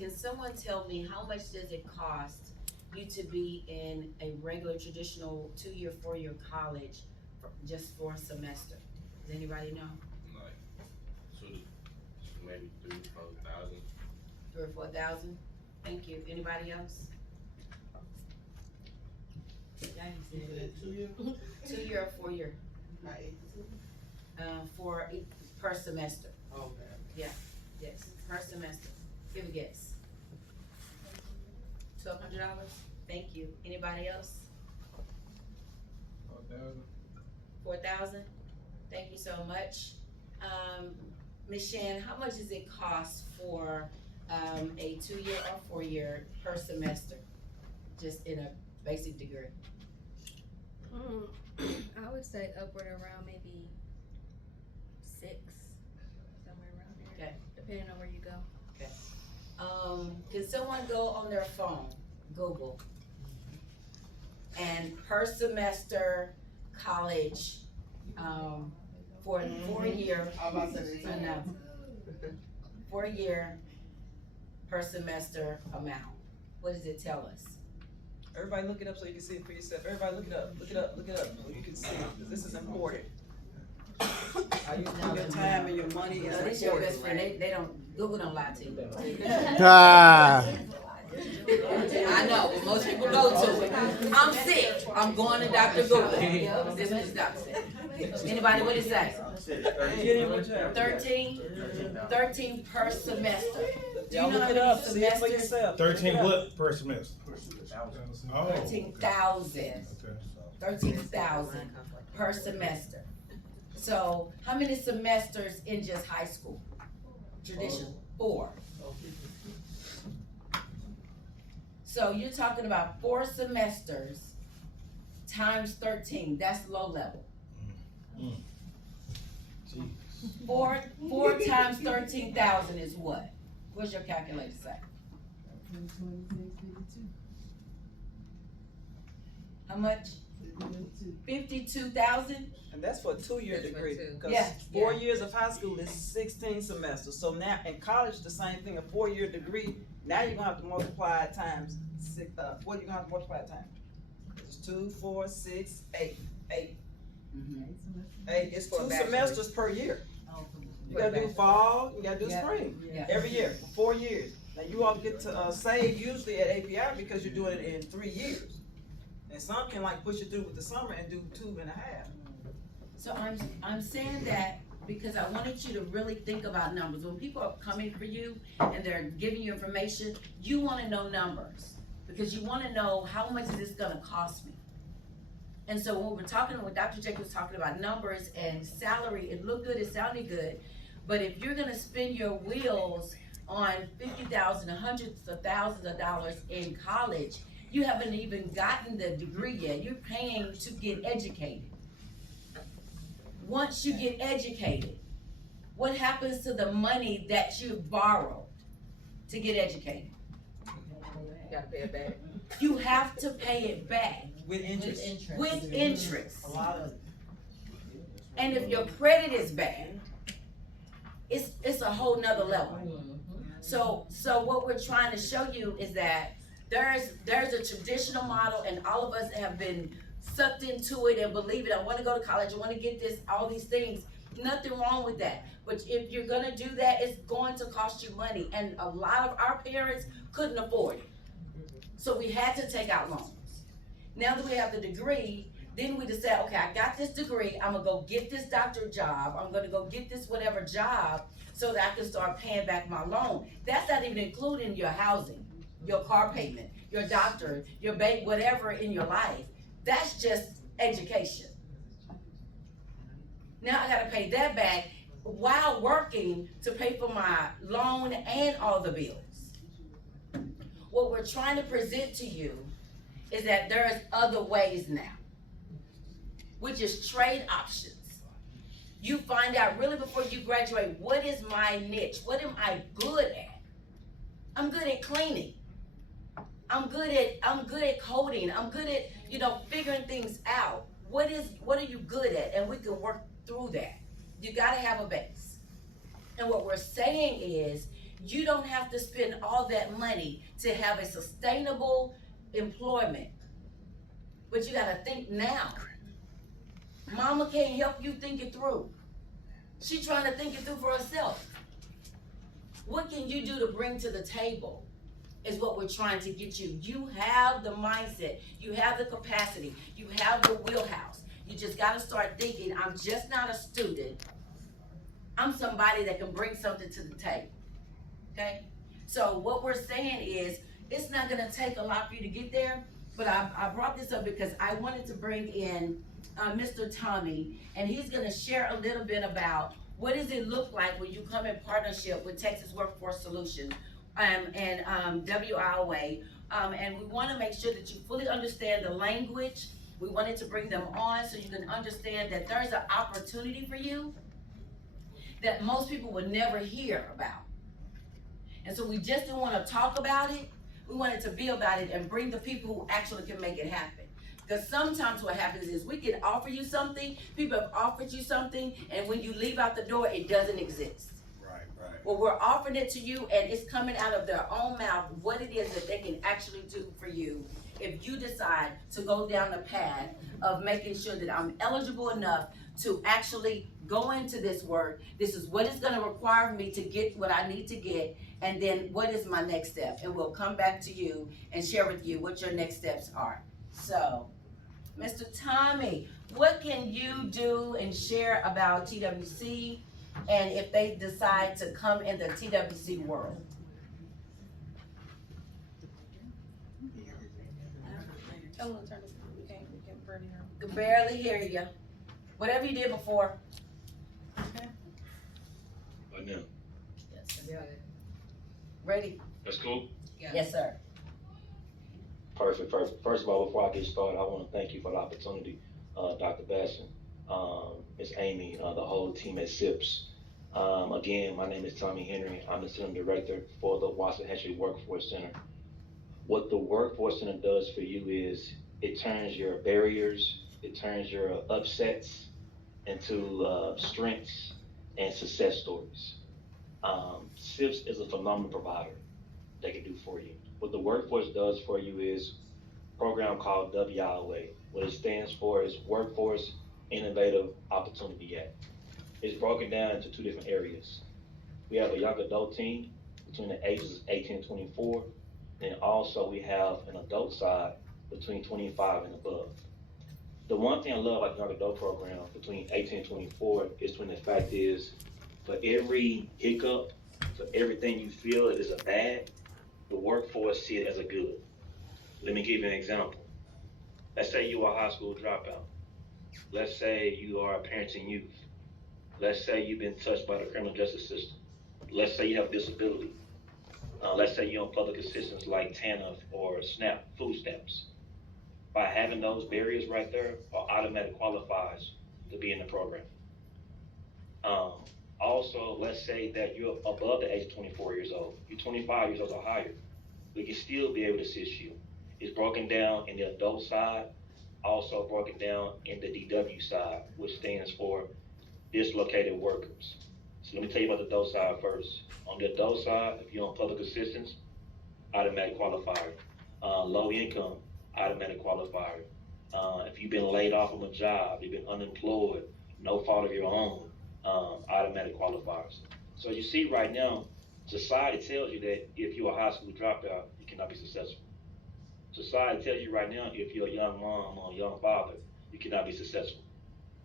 can someone tell me how much does it cost you to be in a regular traditional 2-year, 4-year college just for a semester? Does anybody know? Like, maybe 3,000 to 4,000. 3 or 4,000? Thank you. Anybody else? Daddy said 2 year? 2-year or 4-year, Right. per semester. Okay. Yes, per semester. Give a guess. $1,200? Thank you. Anybody else? 4,000. 4,000? Thank you so much. Ms. Shan, how much does it cost for a 2-year or 4-year per semester? Just in a basic degree. I would say upward around maybe 6, somewhere around there. Okay. Depending on where you go. Can someone go on their phone, Google, and per semester college, for a 4-year, I'm about to say. I know, 4-year per semester amount? What does it tell us? Everybody look it up so you can see it for yourself. Everybody look it up, look it up, look it up, so you can see it, 'cause this is important. How you spend your time and your money is No, this your best friend, important. they don't, Google don't lie to you. Ah. I know, but most people go to it. I'm sick, I'm going to Dr. Google. This is what the doctor said. Anybody, what it say? Get in with your- 13 per semester. Do you Y'all know look how it many up, see it for semesters? yourself. 13 what per semester? Oh. 13,000. Okay. 13,000 per semester. So, how many semesters in just high school? Traditional, 4. So you're talking about 4 semesters times 13. That's low level. Jeez. 4 times 13,000 is what? What's your calculator say? How much? 52,000? And that's for a 2-year degree, cause Yeah, 4 years of high school is 16 semesters, so now, in college, the same thing, a 4-year degree, now you're gonna have to multiply it times 6, what are you gonna have to multiply it times? It's 2, 4, 6, 8, 8, Mm-hmm. 8, it's For 2 a bachelor's. semesters per year. You For a gotta do bachelor's. fall, you gotta do Yeah. spring, Yeah. every year, for 4 years. Now, you all get to, save usually at API because you're doing it in 3 years. And some can like push it through with the summer and do 2.5. So I'm saying that because I wanted you to really think about numbers. When people are coming for you and they're giving you information, you wanna know numbers. Because you wanna know how much is this gonna cost me. And so when Dr. Jacobs was talking about numbers and salary, it looked good, it sounded good. But if you're gonna spend your wheels on 50,000, hundreds of thousands of dollars in college, you haven't even gotten the degree yet. You're paying to get educated. Once you get educated, what happens to the money that you borrowed to get educated? You gotta pay it back. You have to pay it back With interest. with interest. A lot of it. And if your credit is bad, it's a whole nother level. So what we're trying to show you is that there's a traditional model, and all of us have been sucked into it and believe it. I want to go to college. I want to get this, all these things. Nothing wrong with that. But if you're gonna do that, it's going to cost you money, and a lot of our parents couldn't afford it. So we had to take out loans. Now that we have the degree, then we decide, okay, I got this degree, I'm gonna go get this doctorate job, I'm gonna go get this whatever job so that I can start paying back my loan. That's not even including your housing, your car payment, your doctor, your bank, whatever in your life. That's just education. Now I gotta pay that back while working to pay for my loan and all the bills. What we're trying to present to you is that there's other ways now, which is trade options. You find out really before you graduate, what is my niche? What am I good at? I'm good at cleaning. I'm good at coding. I'm good at, figuring things out. What are you good at? And we can work through that. You gotta have a base. And what we're saying is, You don't have to spend all that money to have a sustainable employment. But you gotta think now. Mama can't help you think it through. She's trying to think it through for herself. What can you do to bring to the table is what we're trying to get you. You have the mindset, you have the capacity, you have the wheelhouse. You just gotta start thinking, I'm just not a student. I'm somebody that can bring something to the table, okay? So what we're saying is, it's not gonna take a lot for you to get there, but I brought this up because I wanted to bring in Mr. Tommy, and he's gonna share a little bit about what does it look like when you come in partnership with Texas Workforce Solutions and WIOA, and we wanna make sure that you fully understand the language. We wanted to bring them on so you can understand that there's an opportunity for you that most people would never hear about. And so we just didn't wanna talk about it, we wanted to be about it and bring the people who actually can make it happen. Because sometimes what happens is we can offer you something, people have offered you something, and when you leave out the door, it doesn't exist. Right. Well, we're offering it to you, and it's coming out of their own mouth what it is that they can actually do for you if you decide to go down the path of making sure that I'm eligible enough to actually go into this work. This is what it's gonna require me to get what I need to get, and then what is my next step? And we'll come back to you and share with you what your next steps are. So, Mr. Tommy, what can you do and share about TWC and if they decide to come in the TWC world? Tell them to turn this, we can't barely hear 'em. Can barely hear you. Whatever you did before. Right now. Ready? That's cool? Yes, sir. Perfect. First of all, before I get started, I want to thank you for the opportunity, Dr. Basson, Ms. Amy, the whole team at SIPS. Again, my name is Tommy Henry. I'm the Center Director for the Waxahachie Workforce Center. What the Workforce Center does for you is it turns your barriers, it turns your upsets into strengths and success stories. SIPS is a phenomenal provider they can do for you. What the workforce does for you is a program called WIOA. What it stands for is Workforce Innovative Opportunity Act. It's broken down into two different areas. We have a young adult team between the ages of 18 and 24, and also we have an adult side between 25 and above. The one thing I love about the young adult program between 18 and 24 is when the fact is, for every hiccup, for everything you feel that is a bad, the workforce see it as a good. Let me give you an example. Let's say you are a high school dropout. Let's say you are a parenting youth. Let's say you've been touched by the criminal justice system. Let's say you have a disability. Let's say you're on public assistance like TANF or SNAP, food stamps. By having those barriers right there are automatic qualifiers to be in the program. Also, let's say that you're above the age of 24 years old. You're 25 years old or higher. We can still be able to assist you. It's broken down in the adult side, also broken down in the DW side, which stands for dislocated workers. So let me tell you about the adult side first. On the adult side, if you're on public assistance, automatic qualifier. Low income, automatic qualifier. If you've been laid off from a job, you've been unemployed, no fault of your own, automatic qualifiers. So you see right now, society tells you that if you're a high school dropout, you cannot be successful. Society tells you right now, if you're a young mom or a young father, you cannot be successful.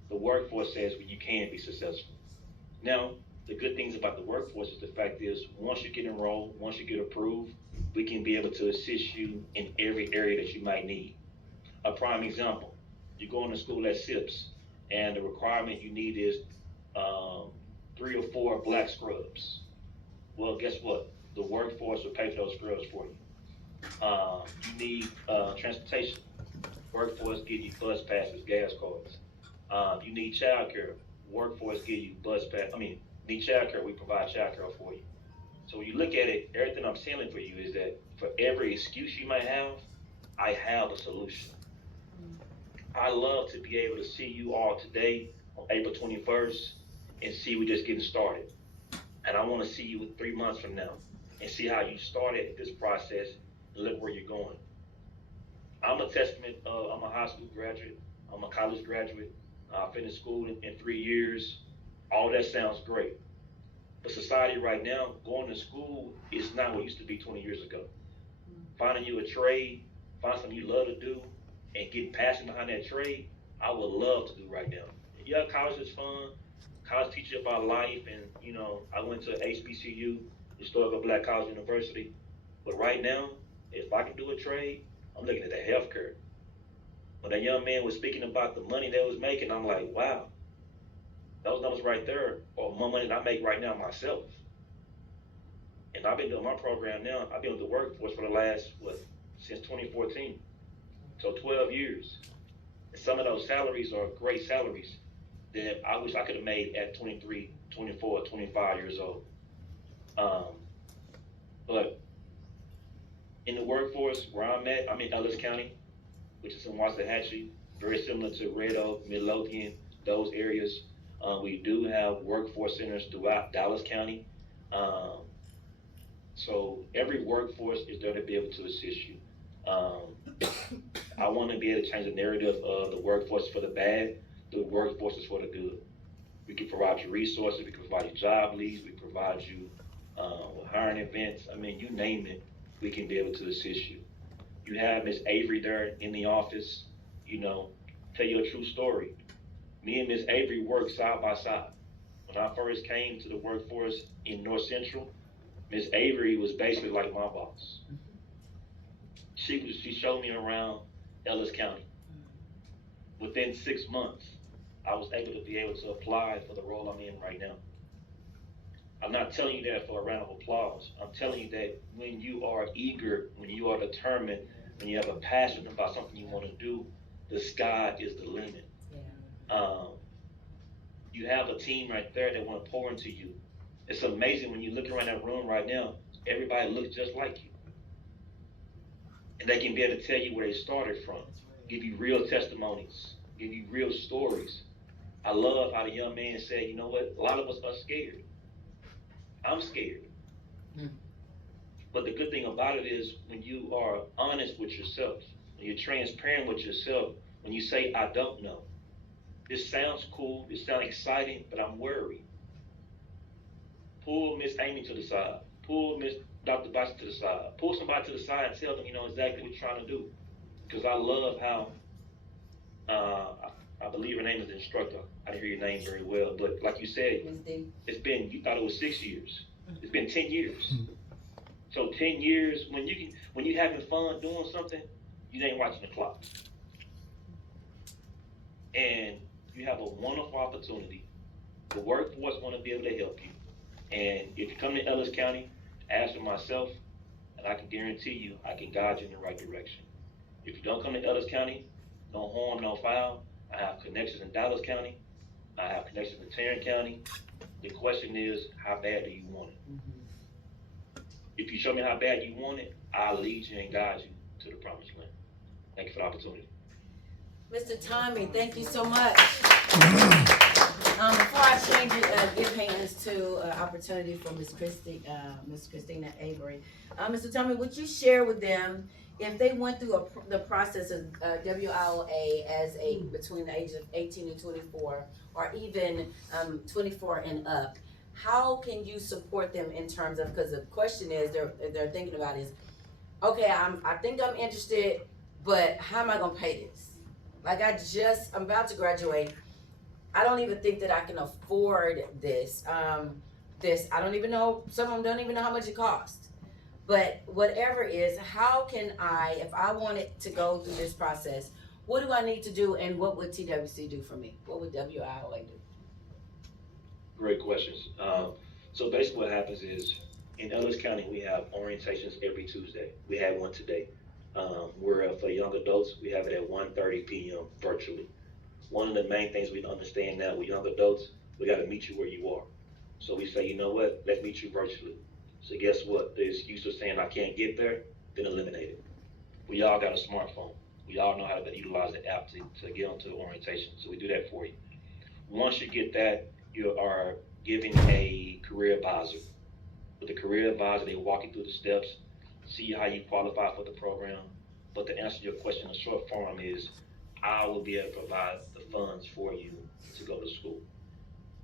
The workforce says you can be successful. Now, the good things about the workforce is the fact is, once you get enrolled, once you get approved, we can be able to assist you in every area that you might need. A prime example, you go into school at SIPS, and the requirement you need is 3 or 4 black scrubs. Well, guess what? The workforce will pay for those scrubs for you. You need transportation. Workforce give you bus passes, gas cards. You need childcare. Workforce give you need childcare. We provide childcare for you. So when you look at it, everything I'm selling for you is that for every excuse you might have, I have a solution. I love to be able to see you all today on April 21st and see we're just getting started. And I wanna see you 3 months from now and see how you started this process and look where you're going. I'm a testament of, I'm a high school graduate, I'm a college graduate, I finished school in 3 years. All that sounds great. But society right now, going to school is not what it used to be 20 years ago. Finding you a trade, find something you love to do, and get passion behind that trade, I would love to do right now. Yeah, college is fun. College teaches you about life, and I went to HBCU, Historical Black College University. But right now, if I can do a trade, I'm looking at the healthcare. When that young man was speaking about the money they was making, I'm like, wow, those numbers right there are more money than I make right now myself. And I've been doing my program now. I've been with the workforce for the last, since 2014. So 12 years. And some of those salaries are great salaries that I wish I could have made at 23, 24, 25 years old. But in the workforce where I'm in Ellis County, which is in Waxahachie, very similar to Red Oak, Midlothian, those areas. We do have workforce centers throughout Dallas County. So every workforce is there to be able to assist you. I want to be able to change the narrative of the workforce for the bad, the workforce is for the good. We can provide you resources, we can provide you job leads, we provide you with hiring events. I mean, you name it, we can be able to assist you. You have Miss Avery there in the office, tell you a true story. Me and Miss Avery worked side by side. When I first came to the workforce in North Central, Miss Avery was basically like my boss. She showed me around Ellis County. Within 6 months, I was able to apply for the role I'm in right now. I'm not telling you that for a round of applause. I'm telling you that when you are eager, when you are determined, when you have a passion about something you want to do, the sky is the limit. You have a team right there that want to pour into you. It's amazing when you look around that room right now, everybody looks just like you. And they can be able to tell you where they started from, give you real testimonies, give you real stories. I love how the young man said, you know what, a lot of us are scared. I'm scared. But the good thing about it is when you are honest with yourself, when you're transparent with yourself, when you say, I don't know. This sounds cool, this sounds exciting, but I'm worried. Pull Miss Amy to the side. Pull Miss Dr. Boston to the side. Pull somebody to the side and tell them, exactly what you're trying to do. Because I love how, I believe her name is the instructor. I didn't hear your name very well, but like you said, you thought it was 6 years. It's been 10 years. So 10 years, when you having fun doing something, you ain't watching the clock. And you have a wonderful opportunity. The workforce want to be able to help you. And if you come to Ellis County, ask for myself, and I can guarantee you, I can guide you in the right direction. If you don't come to Ellis County, no harm, no foul. I have connections in Dallas County. I have connections in Tarrant County. The question is, how bad do you want it? If you show me how bad you want it, I'll lead you and guide you to the promised land. Thank you for the opportunity. Mr. Tommy, thank you so much. Before I change it, give hands to opportunity for Miss Christina Avery. Mr. Tommy, would you share with them if they went through the process of WIOA as between the ages of 18 and 24, or even 24 and up, how can you support them in terms of, because the question is they're thinking about is, okay, I think I'm interested, but how am I gonna pay this? Like I'm about to graduate. I don't even think that I can afford this. I don't even know, some of them don't even know how much it costs. But whatever it is, how can I, if I wanted to go through this process, what do I need to do, and what would TWC do for me? What would WIOA do? Great questions. So basically what happens is, in Ellis County, we have orientations every Tuesday. We had one today. Where for young adults, we have it at 1:30 p.m. virtually. One of the main things we understand now with young adults, we got to meet you where you are. So we say, you know what, let's meet you virtually. So guess what? The excuse of saying I can't get there, then eliminate it. We all got a smartphone. We all know how to utilize the app to get onto the orientation. So we do that for you. Once you get that, giving a career advisor. With the career advisor, they walk you through the steps, see how you qualify for the program. But to answer your question, the short form is, I will be able to provide the funds for you to go to school.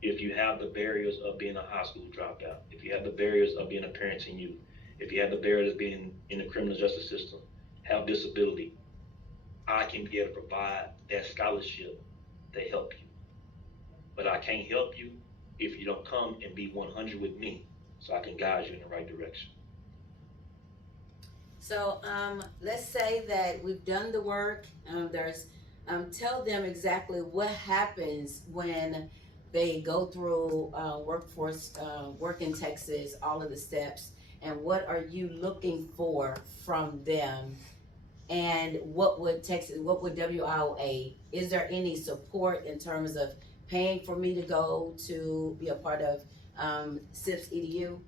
If you have the barriers of being a high school dropout, if you have the barriers of being a parent in youth, if you have the barriers of being in the criminal justice system, have disability, I can be able to provide that scholarship to help you. But I can't help you if you don't come and be 100 with me, so I can guide you in the right direction. So, let's say that we've done the work, tell them exactly what happens when they go through, workforce, work in Texas, all of the steps, and what are you looking for from them? And what would WIOA, is there any support in terms of paying for me to go to be a part of, SIPS EDU?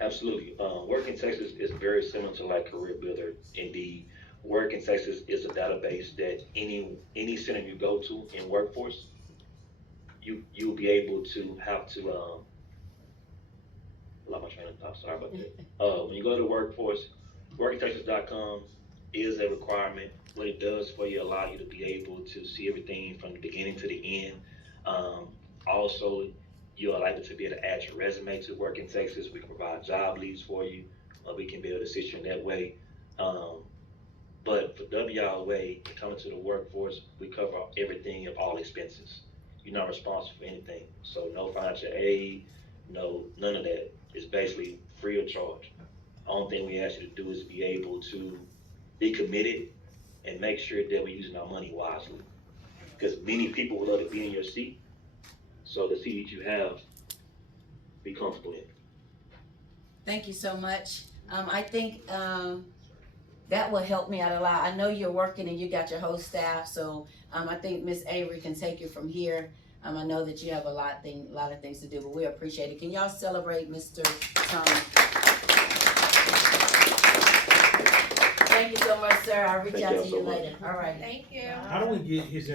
Absolutely. Work in Texas is very similar to like Career Builder. Indeed, Work in Texas is a database that any center you go to in workforce, you'll be able to have to allow my train of thought. Sorry about that. When you go to workforce, workintexas.com is a requirement. What it does for you, allow you to be able to see everything from the beginning to the end. Also, you are able to be able to add your resume to Work in Texas. We can provide job leads for you. We can be able to assist you in that way. But for WIOA, coming to the workforce, we cover everything of all expenses. You're not responsible for anything. So no financial aid, none of that. It's basically free of charge. The only thing we ask you to do is be able to be committed and make sure that we're using our money wisely. Because many people would love to be in your seat. So the seat that you have, be comfortable in. Thank you so much. I think, that will help me out a lot. I know you're working and you got your whole staff, so, I think Miss Avery can take you from here. I know that you have a lot of things to do, but we appreciate it. Can y'all celebrate Mr. Tony? Thank you so much, sir. I'll reach Thank out y'all to so you much. later. All right. Thank you. How do we get his